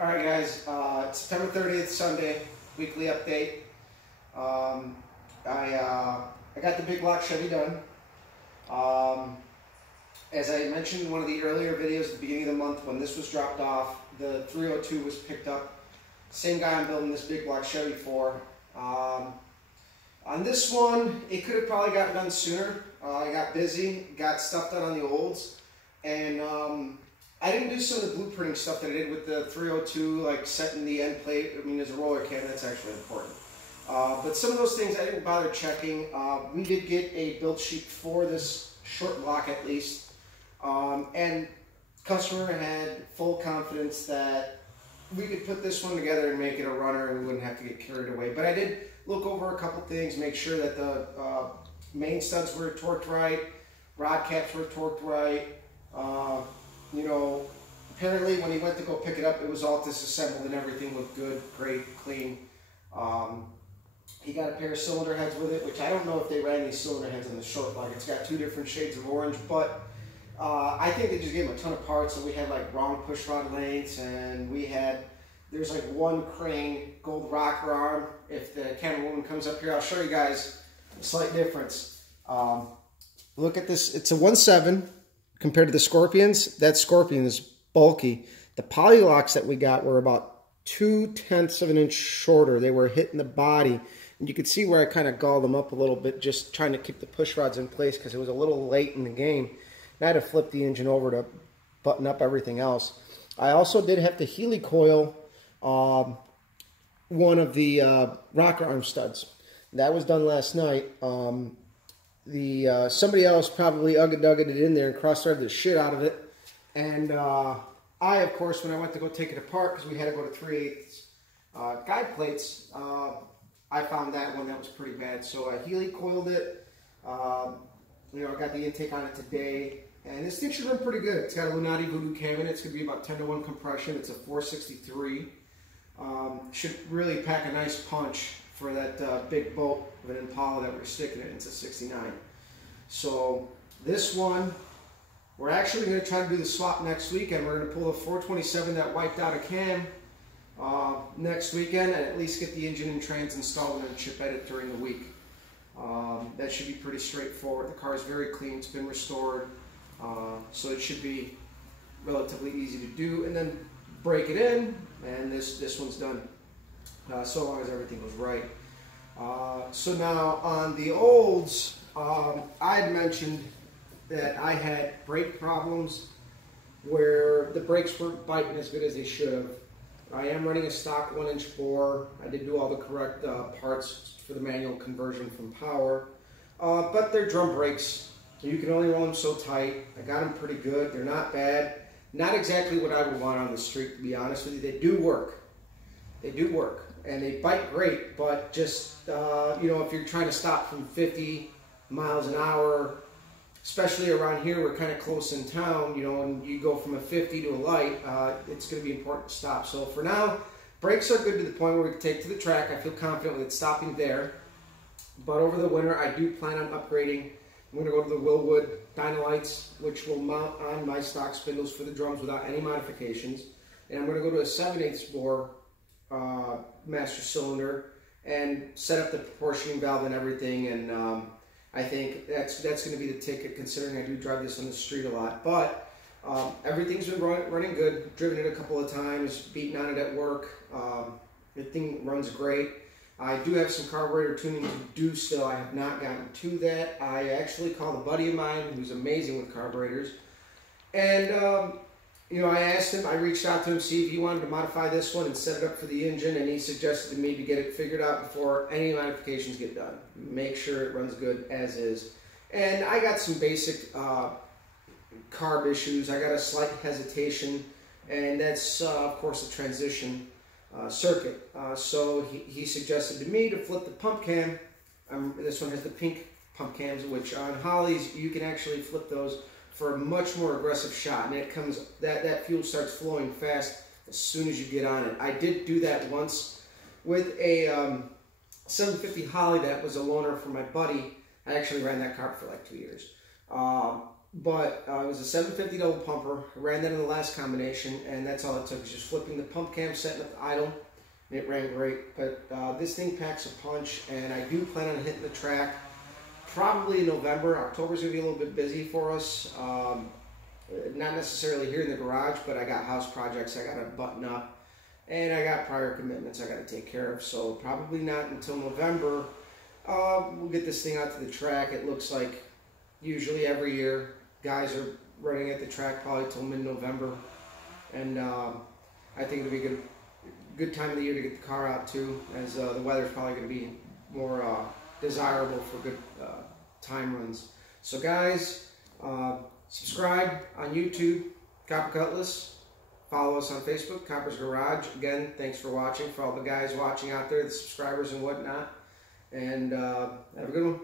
All right, guys. It's September 30th, Sunday, weekly update. I got the big block Chevy done. As I mentioned in one of the earlier videos at the beginning of the month, when this was dropped off, the 302 was picked up. Same guy I'm building this big block Chevy for. On this one, it could have probably gotten done sooner. I got busy, got stuff done on the olds, and I didn't do some of the blueprinting stuff that I did with the 302, like setting the end plate. I mean, as a roller cam, that's actually important. But some of those things I didn't bother checking. We did get a build sheet for this short block at least. And customer had full confidence that we could put this one together and make it a runner and we wouldn't have to get carried away. But I did look over a couple things, make sure that the main studs were torqued right, rod caps were torqued right. You know, apparently when he went to go pick it up, it was all disassembled and everything looked good, great, clean. He got a pair of cylinder heads with it, which I don't know if they ran these cylinder heads on the short block. It's got two different shades of orange, but I think they just gave him a ton of parts. So we had like wrong push rod lengths, and there's like one crane gold rocker arm. If the camera woman comes up here, I'll show you guys a slight difference. Look at this, it's a 1.7 compared to the Scorpions. That Scorpion is bulky. The polylocks that we got were about 0.2 of an inch shorter. They were hitting the body. And you could see where I kind of galled them up a little bit, just trying to keep the push rods in place because it was a little late in the game. And I had to flip the engine over to button up everything else. I also did have to helicoil one of the rocker arm studs. That was done last night. Somebody else probably ugga-dugga it in there and cross-threaded the shit out of it. And I, of course, when I went to go take it apart, because we had to go to 3/8 guide plates, I found that one that was pretty bad. So I helicoiled it. You know, I got the intake on it today. And this thing should run pretty good. It's got a Lunati Voodoo cam in it. It's going to be about 10-to-1 compression. It's a 463. Should really pack a nice punch for that big boat of an Impala that we're sticking in. It's a 69. So this one, we're actually going to try to do the swap next weekend. We're going to pull a 427 that wiped out a cam next weekend and at least get the engine and trans installed and chip edit during the week. That should be pretty straightforward. The car is very clean. It's been restored. So it should be relatively easy to do, and then break it in, and this one's done, so long as everything goes right. So now on the olds, I had mentioned that I had brake problems where the brakes weren't biting as good as they should have. I am running a stock 1-inch bore. I did do all the correct parts for the manual conversion from power, but they're drum brakes. So you can only roll them so tight. I got them pretty good. They're not bad. Not exactly what I would want on the street, to be honest with you. They do work. They do work. And they bite great, but just, you know, if you're trying to stop from 50 miles an hour, especially around here, we're kind of close in town, you know, and you go from a 50 to a light, it's going to be important to stop. So for now, brakes are good to the point where we can take to the track. I feel confident with it stopping there. But over the winter, I do plan on upgrading. I'm going to go to the Wilwood Dynalites, which will mount on my stock spindles for the drums without any modifications. And I'm going to go to a 7/8 bore master cylinder and set up the proportioning valve and everything. And I think that's going to be the ticket, considering I do drive this on the street a lot. But everything's been running good. Driven it a couple of times, beaten on it at work. The thing runs great. I do have some carburetor tuning to do still. I have not gotten to that. I actually called a buddy of mine who's amazing with carburetors. And, you know, I asked him, I reached out to him to see if he wanted to modify this one and set it up for the engine, and he suggested to me to get it figured out before any modifications get done. Make sure it runs good as is. And I got some basic carb issues. I got a slight hesitation, and that's, of course, a transition circuit. So he suggested to me to flip the pump cam. This one has the pink pump cams, which on Holley's you can actually flip those for a much more aggressive shot, and it comes that fuel starts flowing fast as soon as you get on it. I did do that once with a 750 Holley that was a loaner for my buddy. I actually ran that car for like 2 years. But it was a 750 double pumper. I ran that in the last combination, and that's all it took. It was just flipping the pump cam, setting up the idle, and it ran great. But this thing packs a punch, and I do plan on hitting the track probably in November. October's going to be a little bit busy for us. Not necessarily here in the garage, but I got house projects I got to button up, and I got prior commitments I got to take care of. So probably not until November. We'll get this thing out to the track. It looks like usually every year guys are running at the track probably till mid-November, and I think it'll be a good time of the year to get the car out too, as the weather's probably going to be more desirable for good time runs. So guys, subscribe on YouTube, Copper Cutlass. Follow us on Facebook, Copper's Garage. Again, thanks for watching, for all the guys watching out there, the subscribers and whatnot. And have a good one.